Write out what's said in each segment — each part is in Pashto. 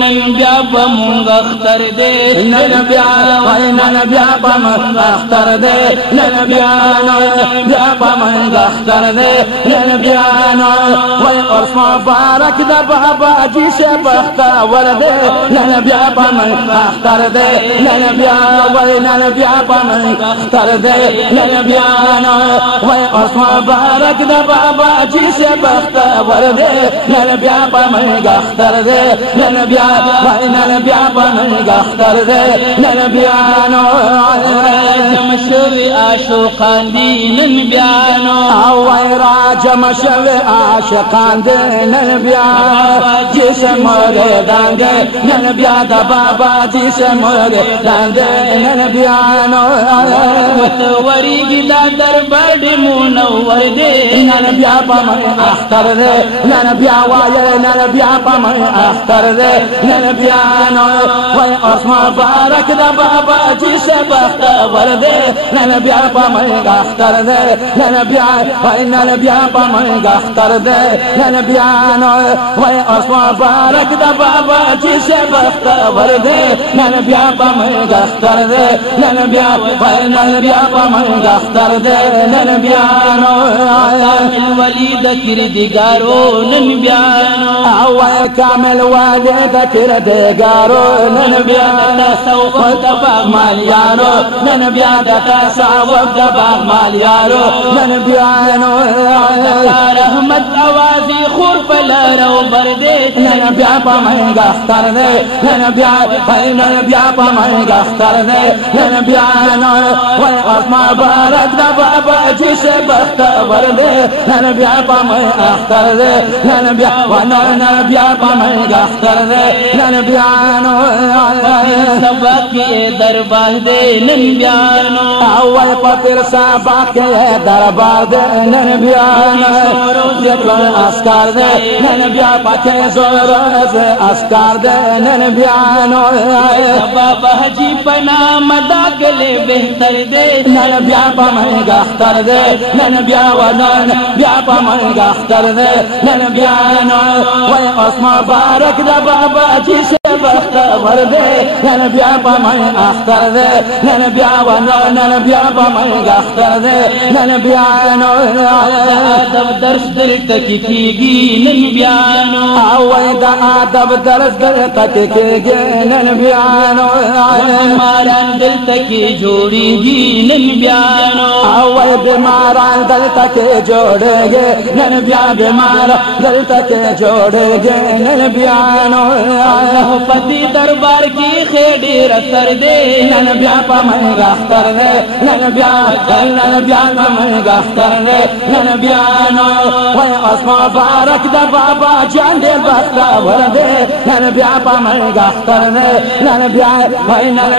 نن بیا په مونږ اختر دې نن بیا په مونږ اختر دې نن بیا په مونږ اختر دې نن بیا وای اوس مبارک د بابا جی سے بختور دې نن بیا په مونږ اختر دې نن بیا په مونږ اختر دې نن بیا وای اوس مبارک د بابا جی سے بختور دې نن بیا په مونږ اختر دې نن بیا په مونږ اختر دې نن بیا مشوي عاشقان دي نن بیا او وای راجم شوي عاشقان دي نن بیا جسم مریدان دي نن بیا د بابا جسم مریدان دي نن بیا وریږي دا دربار منور دي نن بیا په مونږ اختر دې نن بیا وای نن بیا په مونږ اختر دې نن بیا وای اوس مبارک د بابا جی سے بختور دې نن بیا په مونږ اختر دې نن بیا په مونږ اختر دې نن بیا وای اوس مبارک د بابا جی سے بختور دې نن بیا په مونږ اختر دې نن بیا په مونږ اختر دې نن بیا الولید کردګارو نن بیا او کامل والد کردګارو نن بیا تصوف د باغ مالیانو نن بیا د تصوف د باغ مالیانو نن بیا رحمت اوازي خور پلارو برده نن بیا په مونږ اختر دې نن بیا په مونږ اختر دې نن بیا وای اوس مبارک د بابا جی سے بختور دې نن بیا په مونږ اختر دې نن بیا په مونږ اختر دې نن بیا سبق دربار دې نن بیا او وای په PIRSABAQ دربار دې نن بیا ذکر اسکار دې نن بیا پکې زور اسکار دې نن بیا بابا حجی پنا مداګلې بهتر دې نن بیا په مونږ اختر دې نن بیا په مونږ اختر دې نن بیا وای اوس مبارک د بابا جی سے بختور دې نن بیا په مونږ اختر دې نن بیا په مونږ اختر دې نن بیا ادب درس دل تکي کیږي نن بیا او وای د ادب درس دل تکي کیږي نن بیا ماران دل تکي جوړيږي نن بیا او وای بیماران دل تکي جوړيږي نن بیا بیمار دل تکي جوړيږي نن بیا الله پدې دربار کې خېډې رسر دې نن بیا په مونږ اختر دې نن بیا په مونږ اختر دې نن بیا وای اوس مبارک د بابا جان دې بختور دې نن بیا په مونږ اختر دې نن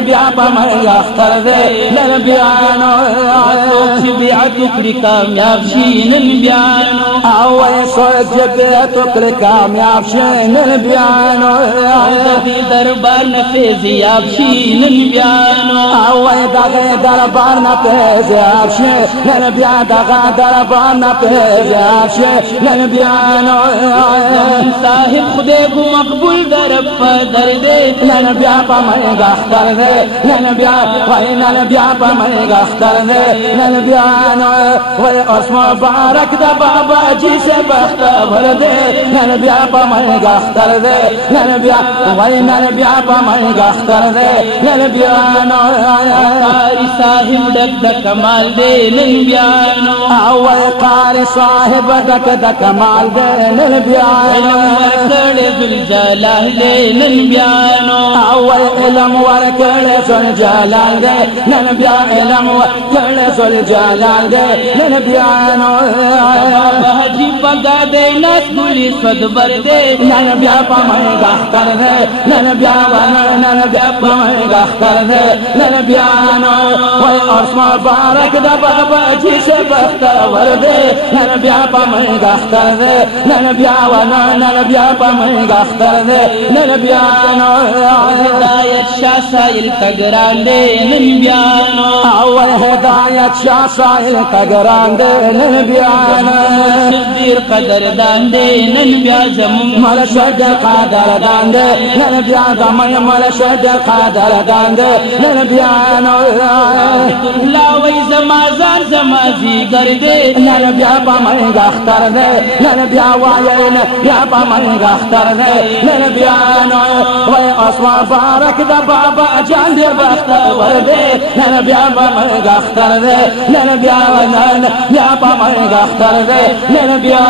بیا په مونږ اختر دې نن بیا چې بیعت کړی کامیاب شي نن بیا او وای سوچ بیعت کړی کامیاب شي نن بیا دې دربار نه فیضیاب شي نن بیا او وای دغه دربار نه فیضیاب شي نن بیا دغه دربار نه فیضیاب شي نن بیا صاحب خدای کو مقبول درب در دې نن بیا په مونږ اختر دې نن بیا په مونږ اختر دې نن بیا وای اوس مبارک د بابا جی سے بختور دې نن بیا په مونږ اختر دې نن بیا په مونږ اختر دې نن بیا قاری صاحب ډک د کمال دې نن بیا او وای قاری صاحب ډک د کمال دې نن بیا ورکړې ذل جلال دې نن بیا او وای علم ورکړې ذل جلال دې نن بیا علم ورکړې ذل جلال دې نن بیا حجی پګا دې ناس ګلی صد بر دې نن بیا په مونږ اختر دې نن بیا بیا نن بیا پمنګ اختر دې نن بیا وای اسمان بارک د بابا چې سبخت ور دې نن بیا پمنګ اختر دې نن بیا نن بیا پمنګ اختر دې نن بیا هدایت شاه سایل تګران دې نن بیا او هدایت شاه سایل تګران دې نن بیا شبیر قدردان دې نن بیا زمون مل شد قدردان دې نن بیا زمون مل شد قدردان دې نن بیا لا وای زما ځان زما زیګر دې نن بیا پمنګ اختر دې نن بیا وای بیا پمنګ اختر دې نن بیا وای اسمان بارک د بابا جان دې بخت ور دې نن بیا پمنګ اختر دې نن بیا بیا پمنګ اختر دې نن بیا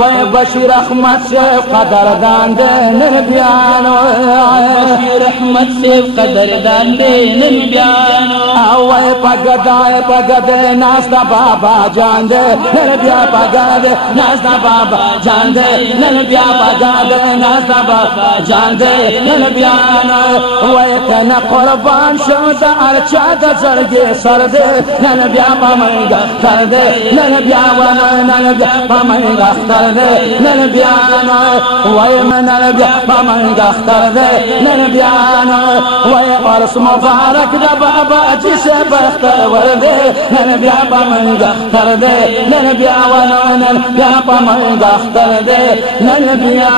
وای بشیر احمد سے قدردان دې نن بیا بشیر احمد سے قدردان دې نن بیا وای پګدای ناس دا بابا جان دې نن بیا پګدای ناس دا بابا جان دې نن بیا پګدای ناس دا بابا جان دې نن بیا وای تنه قربان شو دا ارچا د زړګي سر دې نن بیا پمنګ اختر دې نن بیا نن بیا پمنګ اختر دې نن بیا وای نن بیا پمنګ اختر دې نن بیا وای ورس مبارک د بابا چې سبخت ور دې نن بیا پمنګ اختر دې نن بیا نن بیا پمنګ اختر دې نن بیا